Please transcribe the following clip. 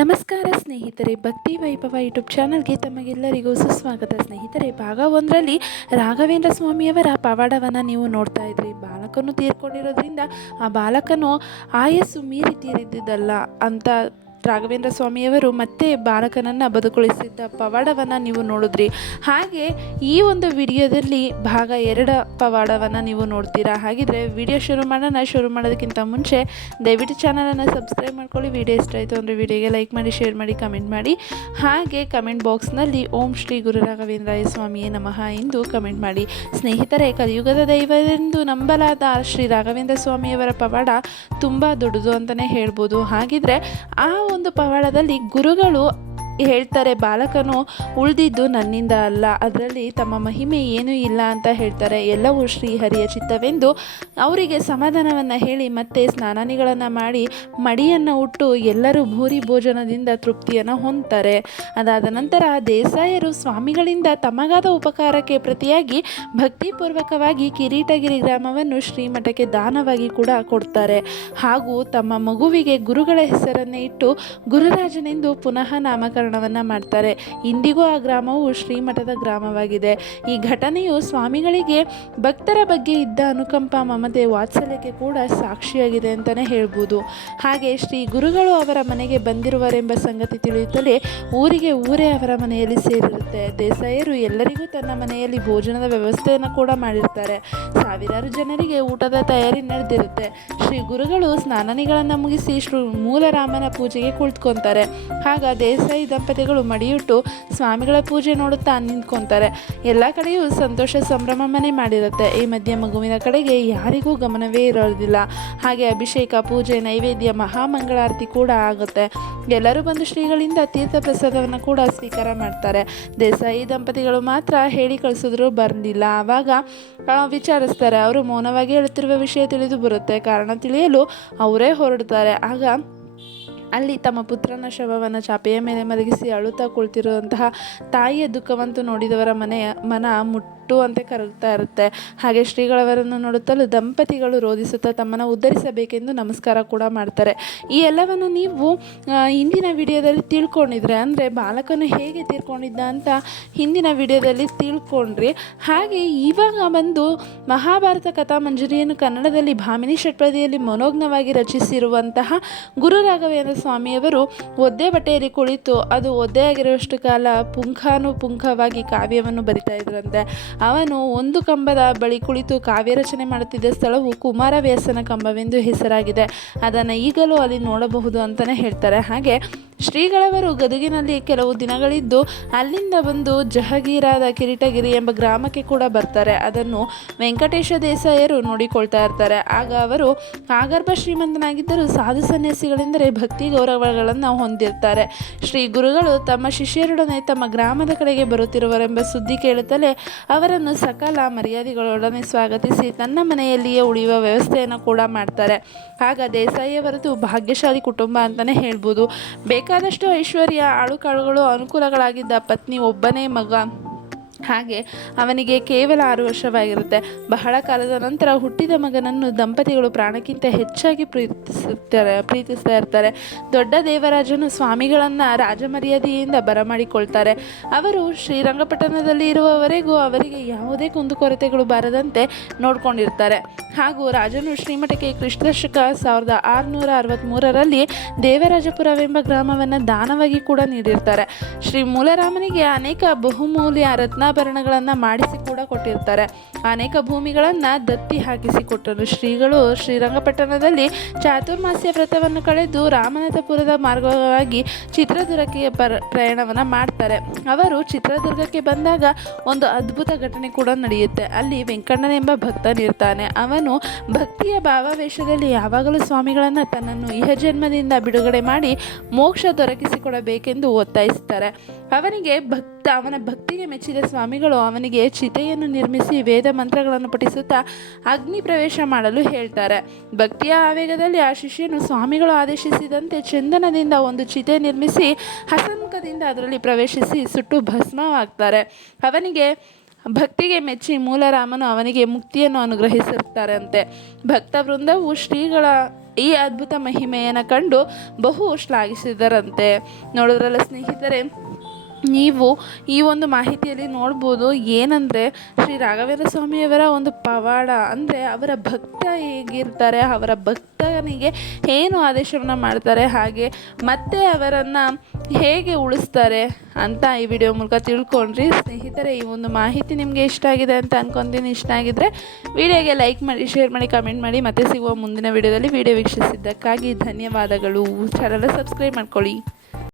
ನಮಸ್ಕಾರ ಸ್ನೇಹಿತರೆ, ಭಕ್ತಿ ವೈಭವ ಯೂಟ್ಯೂಬ್ ಚಾನಲ್ಗೆ ತಮಗೆಲ್ಲರಿಗೂ ಸುಸ್ವಾಗತ. ಸ್ನೇಹಿತರೆ, ಭಾಗ 1ರಲ್ಲಿ ರಾಘವೇಂದ್ರ ಸ್ವಾಮಿಯವರ ಪವಾಡವನ್ನು ನೀವು ನೋಡ್ತಾ ಇದ್ರಿ. ಬಾಲಕನು ತೀರ್ಕೊಂಡಿರೋದ್ರಿಂದ ಆ ಬಾಲಕನು ಆಯಸ್ಸು ಮೀರಿ ತೀರಿದ್ದಲ್ಲ ಅಂತ ರಾಘವೇಂದ್ರ ಸ್ವಾಮಿಯವರು ಮತ್ತೆ ಬಾಲಕನನ್ನು ಬದುಕುಳಿಸಿದ್ದ ಪವಾಡವನ್ನು ನೀವು ನೋಡಿದ್ರಿ. ಹಾಗೆ ಈ ಒಂದು ವಿಡಿಯೋದಲ್ಲಿ ಭಾಗ 2 ಪವಾಡವನ್ನು ನೀವು ನೋಡ್ತೀರಾ. ಹಾಗಿದ್ರೆ ವಿಡಿಯೋ ಶುರು ಮಾಡೋಣ. ಶುರು ಮಾಡೋದಕ್ಕಿಂತ ಮುಂಚೆ ದಯವಿಟ್ಟು ಚಾನಲನ್ನು ಸಬ್ಸ್ಕ್ರೈಬ್ ಮಾಡ್ಕೊಳ್ಳಿ. ವಿಡಿಯೋ ಇಷ್ಟ ಆಯಿತು ಅಂದರೆ ವಿಡಿಯೋಗೆ ಲೈಕ್ ಮಾಡಿ, ಶೇರ್ ಮಾಡಿ, ಕಮೆಂಟ್ ಮಾಡಿ. ಹಾಗೆ ಕಮೆಂಟ್ ಬಾಕ್ಸ್ನಲ್ಲಿ ಓಂ ಶ್ರೀ ಗುರು ರಾಘವೇಂದ್ರಾಯ ಸ್ವಾಮಿಯೇ ನಮಃ ಎಂದು ಕಮೆಂಟ್ ಮಾಡಿ. ಸ್ನೇಹಿತರೆ, ಕಲಿಯುಗದ ದೈವವೆಂದು ನಂಬಲಾದ ಶ್ರೀ ರಾಘವೇಂದ್ರ ಸ್ವಾಮಿಯವರ ಪವಾಡ ತುಂಬ ದೊಡ್ಡದು ಅಂತಲೇ ಹೇಳ್ಬೋದು. ಹಾಗಿದ್ರೆ ಆ ಒಂದು ಪವಾಡದಲ್ಲಿ ಗುರುಗಳು ಹೇಳ್ತಾರೆ, ಬಾಲಕನು ಉಳಿದಿದ್ದು ನನ್ನಿಂದ ಅಲ್ಲ, ಅದರಲ್ಲಿ ತಮ್ಮ ಮಹಿಮೆ ಏನೂ ಇಲ್ಲ ಅಂತ ಹೇಳ್ತಾರೆ. ಎಲ್ಲವೂ ಶ್ರೀಹರಿಯ ಚಿತ್ತವೆಂದು ಅವರಿಗೆ ಸಮಾಧಾನವನ್ನು ಹೇಳಿ ಮತ್ತೆ ಸ್ನಾನಾದಿಗಳನ್ನು ಮಾಡಿ ಮಡಿಯನ್ನು ಉಟ್ಟು ಎಲ್ಲರೂ ಭೂರಿ ಭೋಜನದಿಂದ ತೃಪ್ತಿಯನ್ನು ಹೊಂದ್ತಾರೆ. ಅದಾದ ನಂತರ ದೇಸಾಯರು ಸ್ವಾಮಿಗಳಿಂದ ತಮಗಾದ ಉಪಕಾರಕ್ಕೆ ಪ್ರತಿಯಾಗಿ ಭಕ್ತಿಪೂರ್ವಕವಾಗಿ ಕಿರೀಟಗಿರಿ ಗ್ರಾಮವನ್ನು ಶ್ರೀಮಠಕ್ಕೆ ದಾನವಾಗಿ ಕೂಡ ಕೊಡ್ತಾರೆ. ಹಾಗೂ ತಮ್ಮ ಮಗುವಿಗೆ ಗುರುಗಳ ಹೆಸರನ್ನೇ ಇಟ್ಟು ಗುರುರಾಜನೆಂದು ಪುನಃ ನಾಮಕರಣ ಮಾಡ್ತಾರೆ. ಇಂದಿಗೂ ಆ ಗ್ರಾಮವು ಶ್ರೀಮಠದ ಗ್ರಾಮವಾಗಿದೆ. ಈ ಘಟನೆಯು ಸ್ವಾಮಿಗಳಿಗೆ ಭಕ್ತರ ಬಗ್ಗೆ ಇದ್ದ ಅನುಕಂಪ, ಮಮತೆ, ವಾತ್ಸಲ್ಯಕ್ಕೆ ಕೂಡ ಸಾಕ್ಷಿಯಾಗಿದೆ ಅಂತಲೇ ಹೇಳ್ಬೋದು. ಹಾಗೆ ಶ್ರೀ ಗುರುಗಳು ಅವರ ಮನೆಗೆ ಬಂದಿರುವರೆಂಬ ಸಂಗತಿ ತಿಳಿಯುತ್ತಲೇ ಊರೇ ಅವರ ಮನೆಯಲ್ಲಿ ಸೇರಿರುತ್ತೆ. ದೇಸಾಯರು ಎಲ್ಲರಿಗೂ ತನ್ನ ಮನೆಯಲ್ಲಿ ಭೋಜನದ ವ್ಯವಸ್ಥೆಯನ್ನು ಕೂಡ ಮಾಡಿರ್ತಾರೆ. ಸಾವಿರಾರು ಜನರಿಗೆ ಊಟದ ತಯಾರಿ ನಡೆದಿರುತ್ತೆ. ಶ್ರೀ ಗುರುಗಳು ಸ್ನಾನಾದಿಗಳನ್ನು ಮುಗಿಸಿ ಮೂಲರಾಮನ ಪೂಜೆಗೆ ಕುಳಿತುಕೊಂತಾರೆ. ಆಗ ದೇಸಾಯಿ ದಂಪತಿಗಳು ಮಡಿಯುಟ್ಟು ಸ್ವಾಮಿಗಳ ಪೂಜೆ ನೋಡುತ್ತಾ ನಿಂತ್ಕೊತಾರೆ. ಎಲ್ಲ ಕಡೆಯೂ ಸಂತೋಷ ಸಂಭ್ರಮ ಮನೆ ಮಾಡಿರುತ್ತೆ. ಈ ಮಧ್ಯೆ ಮಗುವಿನ ಕಡೆಗೆ ಯಾರಿಗೂ ಗಮನವೇ ಇರೋದಿಲ್ಲ. ಹಾಗೆ ಅಭಿಷೇಕ, ಪೂಜೆ, ನೈವೇದ್ಯ, ಮಹಾಮಂಗಳಾರತಿ ಕೂಡ ಆಗುತ್ತೆ. ಎಲ್ಲರೂ ಬಂದು ಶ್ರೀಗಳಿಂದ ತೀರ್ಥ ಪ್ರಸಾದವನ್ನು ಕೂಡ ಸ್ವೀಕಾರ ಮಾಡ್ತಾರೆ. ದೇಸಾಯಿ ದಂಪತಿಗಳು ಮಾತ್ರ ಹೇಳಿ ಕಳಿಸಿದ್ರು ಬರಲಿಲ್ಲ. ಆವಾಗ ವಿಚಾರಿಸ್ತಾರೆ. ಅವರು ಮೌನವಾಗಿ ಹೇಳುತ್ತಿರುವ ವಿಷಯ ತಿಳಿದು ಬರುತ್ತೆ. ಕಾರಣ ತಿಳಿಯಲು ಅವರೇ ಹೊರಡ್ತಾರೆ. ಆಗ ಅಲ್ಲಿ ತಮ್ಮ ಪುತ್ರನ ಶವವನ್ನು ಚಾಪೆಯ ಮೇಲೆ ಮಲಗಿಸಿ ಅಳುತ್ತಾ ಕುಳಿತಿರುವಂತಹ ತಾಯಿಯ ದುಃಖವಂತೂ ನೋಡಿದವರ ಮನ ಮುಟ್ಟುವಂತೆ ಕರಗ್ತಾ ಇರುತ್ತೆ. ಹಾಗೆ ಶ್ರೀಗಳವರನ್ನು ನೋಡುತ್ತಲೂ ದಂಪತಿಗಳು ರೋಧಿಸುತ್ತಾ ತಮ್ಮನ್ನು ಉದ್ಧರಿಸಬೇಕೆಂದು ನಮಸ್ಕಾರ ಕೂಡ ಮಾಡ್ತಾರೆ. ಈ ಎಲ್ಲವನ್ನು ನೀವು ಹಿಂದಿನ ವಿಡಿಯೋದಲ್ಲಿ ತಿಳ್ಕೊಂಡಿದ್ರೆ, ಅಂದರೆ ಬಾಲಕನು ಹೇಗೆ ತೀರ್ಕೊಂಡಿದ್ದ ಅಂತ ಹಿಂದಿನ ವಿಡಿಯೋದಲ್ಲಿ ತಿಳ್ಕೊಂಡ್ರಿ. ಹಾಗೆ ಇವಾಗ ಬಂದು ಮಹಾಭಾರತ ಕಥಾಮಂಜರಿಯನ್ನು ಕನ್ನಡದಲ್ಲಿ ಭಾಮಿನಿ ಷಟ್ಪದಿಯಲ್ಲಿ ಮನೋಜ್ಞವಾಗಿ ರಚಿಸಿರುವಂತಹ ಗುರು ರಾಘವೇಂದ್ರ ಸ್ವಾಮಿಯವರು ಒದ್ದೆ ಬಟ್ಟೆಯಲ್ಲಿ ಕುಳಿತು, ಅದು ಒದ್ದೆಯಾಗಿರುವಷ್ಟು ಕಾಲ ಪುಂಖಾನುಪುಂಖವಾಗಿ ಕಾವ್ಯವನ್ನು ಬರಿತಾ ಇದ್ರಂತೆ. ಅವನು ಒಂದು ಕಂಬದ ಬಳಿ ಕುಳಿತು ಕಾವ್ಯ ರಚನೆ ಮಾಡುತ್ತಿದ್ದ ಸ್ಥಳವು ಕುಮಾರವ್ಯಾಸನ ಕಂಬವೆಂದು ಹೆಸರಾಗಿದೆ. ಅದನ್ನು ಈಗಲೂ ಅಲ್ಲಿ ನೋಡಬಹುದು ಅಂತಲೇ ಹೇಳ್ತಾರೆ. ಹಾಗೆ ಶ್ರೀಗಳವರು ಗದುಗಿನಲ್ಲಿ ಕೆಲವು ದಿನಗಳಿದ್ದು ಅಲ್ಲಿಂದ ಬಂದು ಜಹಗೀರಾದ ಕಿರೀಟಗಿರಿ ಎಂಬ ಗ್ರಾಮಕ್ಕೆ ಕೂಡ ಬರ್ತಾರೆ. ಅದನ್ನು ವೆಂಕಟೇಶ ದೇಸಾಯರು ನೋಡಿಕೊಳ್ತಾ ಇರ್ತಾರೆ. ಆಗ ಅವರು ಆಗರ್ಭ ಶ್ರೀಮಂತನಾಗಿದ್ದರೂ ಸಾಧು ಸನ್ಯಾಸಿಗಳೆಂದರೆ ಭಕ್ತಿ ಗೌರವಗಳನ್ನು ಹೊಂದಿರ್ತಾರೆ. ಶ್ರೀ ಗುರುಗಳು ತಮ್ಮ ಶಿಷ್ಯರೊಡನೆ ತಮ್ಮ ಗ್ರಾಮದ ಕಡೆಗೆ ಬರುತ್ತಿರುವರೆಂಬ ಸುದ್ದಿ ಕೇಳುತ್ತಲೇ ಅವರನ್ನು ಸಕಲ ಮರ್ಯಾದೆಗಳೊಡನೆ ಸ್ವಾಗತಿಸಿ ತನ್ನ ಮನೆಯಲ್ಲಿಯೇ ಉಳಿಯುವ ವ್ಯವಸ್ಥೆಯನ್ನು ಕೂಡ ಮಾಡ್ತಾರೆ. ಆಗ ದೇಸಾಯಿಯವರದು ಭಾಗ್ಯಶಾಲಿ ಕುಟುಂಬ ಅಂತಲೇ ಹೇಳ್ಬೋದು. ಬೇಕಾದಷ್ಟು ಐಶ್ವರ್ಯ, ಆಳುಕಾಳುಗಳು, ಅನುಕೂಲಗಳಾಗಿದ್ದ ಪತ್ನಿ, ಒಬ್ಬನೇ ಮಗ. ಹಾಗೆ ಅವನಿಗೆ ಕೇವಲ 6 ವರ್ಷವಾಗಿರುತ್ತೆ. ಬಹಳ ಕಾಲದ ನಂತರ ಹುಟ್ಟಿದ ಮಗನನ್ನು ದಂಪತಿಗಳು ಪ್ರಾಣಕ್ಕಿಂತ ಹೆಚ್ಚಾಗಿ ಪ್ರೀತಿಸ್ತಾ ಇರ್ತಾರೆ. ದೊಡ್ಡ ದೇವರಾಜನು ಸ್ವಾಮಿಗಳನ್ನು ರಾಜಮರ್ಯಾದೆಯಿಂದ ಬರಮಾಡಿಕೊಳ್ತಾರೆ. ಅವರು ಶ್ರೀರಂಗಪಟ್ಟಣದಲ್ಲಿ ಇರುವವರೆಗೂ ಅವರಿಗೆ ಯಾವುದೇ ಕುಂದುಕೊರತೆಗಳು ಬಾರದಂತೆ ನೋಡ್ಕೊಂಡಿರ್ತಾರೆ. ಹಾಗೂ ರಾಜನು ಶ್ರೀಮಠಕ್ಕೆ ಕ್ರಿಸ್ತಶಕ 1663ರಲ್ಲಿ ದೇವರಾಜಪುರವೆಂಬ ಗ್ರಾಮವನ್ನು ದಾನವಾಗಿ ಕೂಡ ನೀಡಿರ್ತಾರೆ. ಶ್ರೀ ಮೂಲರಾಮನಿಗೆ ಅನೇಕ ಬಹುಮೂಲ್ಯ ರತ್ನಾಭರಣಗಳನ್ನು ಮಾಡಿಸಿ ಕೂಡ ಕೊಟ್ಟಿರ್ತಾರೆ. ಅನೇಕ ಭೂಮಿಗಳನ್ನು ದತ್ತಿ ಹಾಕಿಸಿಕೊಟ್ಟರು. ಶ್ರೀಗಳು ಶ್ರೀರಂಗಪಟ್ಟಣದಲ್ಲಿ ಚಾತುರ್ಮಾಸ್ಯ ವ್ರತವನ್ನು ಕಳೆದು ರಾಮನಾಥಪುರದ ಮಾರ್ಗವಾಗಿ ಚಿತ್ರದುರ್ಗಕ್ಕೆ ಪ್ರಯಾಣವನ್ನು ಮಾಡ್ತಾರೆ. ಅವರು ಚಿತ್ರದುರ್ಗಕ್ಕೆ ಬಂದಾಗ ಒಂದು ಅದ್ಭುತ ಘಟನೆ ಕೂಡ ನಡೆಯುತ್ತೆ. ಅಲ್ಲಿ ವೆಂಕಣ್ಣನೆಂಬ ಭಕ್ತನಿರ್ತಾನೆ. ಅವನು ಭಕ್ತಿಯ ಭಾವಾವೇಶದಲ್ಲಿ ಯಾವಾಗಲೂ ಸ್ವಾಮಿಗಳನ್ನು ತನ್ನನ್ನು ಇಹಜನ್ಮದಿಂದ ಬಿಡುಗಡೆ ಮಾಡಿ ಮೋಕ್ಷ ದೊರಕಿಸಿಕೊಡಬೇಕೆಂದು ಒತ್ತಾಯಿಸುತ್ತಾರೆ. ಅವನ ಭಕ್ತಿಗೆ ಮೆಚ್ಚಿದ ಸ್ವಾಮಿಗಳು ಅವನಿಗೆ ಚಿತೆಯನ್ನು ನಿರ್ಮಿಸಿ ವೇದ ಮಂತ್ರಗಳನ್ನು ಪಠಿಸುತ್ತಾ ಅಗ್ನಿ ಪ್ರವೇಶ ಮಾಡಲು ಹೇಳ್ತಾರೆ. ಭಕ್ತಿಯ ಆವೇಗದಲ್ಲಿ ಆ ಶಿಷ್ಯನು ಸ್ವಾಮಿಗಳು ಆದೇಶಿಸಿದಂತೆ ಚಂದನದಿಂದ ಒಂದು ಚಿತೆ ನಿರ್ಮಿಸಿ ಹಸನ್ಮುಖದಿಂದ ಅದರಲ್ಲಿ ಪ್ರವೇಶಿಸಿ ಸುಟ್ಟು ಭಸ್ಮವಾಗ್ತಾರೆ. ಅವನಿಗೆ ಭಕ್ತಿಗೆ ಮೆಚ್ಚಿ ಮೂಲರಾಮನು ಅವನಿಗೆ ಮುಕ್ತಿಯನ್ನು ಅನುಗ್ರಹಿಸುತ್ತಾರಂತೆ. ಭಕ್ತ ವೃಂದವು ಶ್ರೀಗಳ ಈ ಅದ್ಭುತ ಮಹಿಮೆಯನ್ನು ಕಂಡು ಬಹು ಶ್ಲಾಘಿಸಿದರಂತೆ. ನೋಡಿದ್ರಲ್ಲ ಸ್ನೇಹಿತರೆ, ನೀವು ಈ ಒಂದು ಮಾಹಿತಿಯಲ್ಲಿ ನೋಡ್ಬೋದು ಏನಂದರೆ ಶ್ರೀ ರಾಘವೇಂದ್ರ ಸ್ವಾಮಿಯವರ ಒಂದು ಪವಾಡ ಅಂದರೆ ಅವರ ಭಕ್ತ ಹೇಗಿರ್ತಾರೆ, ಅವರ ಭಕ್ತನಿಗೆ ಏನು ಆದೇಶವನ್ನು ಮಾಡ್ತಾರೆ, ಹಾಗೆ ಮತ್ತೆ ಅವರನ್ನು ಹೇಗೆ ಉಳಿಸ್ತಾರೆ ಅಂತ ಈ ವಿಡಿಯೋ ಮೂಲಕ ತಿಳ್ಕೊಂಡ್ರಿ. ಸ್ನೇಹಿತರೆ, ಈ ಒಂದು ಮಾಹಿತಿ ನಿಮಗೆ ಇಷ್ಟ ಆಗಿದೆ ಅಂತ ಅನ್ಕೊತೀನಿ. ಇಷ್ಟ ಆಗಿದ್ದರೆ ವಿಡಿಯೋಗೆ ಲೈಕ್ ಮಾಡಿ, ಶೇರ್ ಮಾಡಿ, ಕಮೆಂಟ್ ಮಾಡಿ. ಮತ್ತೆ ಸಿಗುವ ಮುಂದಿನ ವಿಡಿಯೋದಲ್ಲಿ ವಿಡಿಯೋ ವೀಕ್ಷಿಸಿದ್ದಕ್ಕಾಗಿ ಧನ್ಯವಾದಗಳು. ಚಾನಲ್ ಸಬ್ಸ್ಕ್ರೈಬ್ ಮಾಡ್ಕೊಳ್ಳಿ.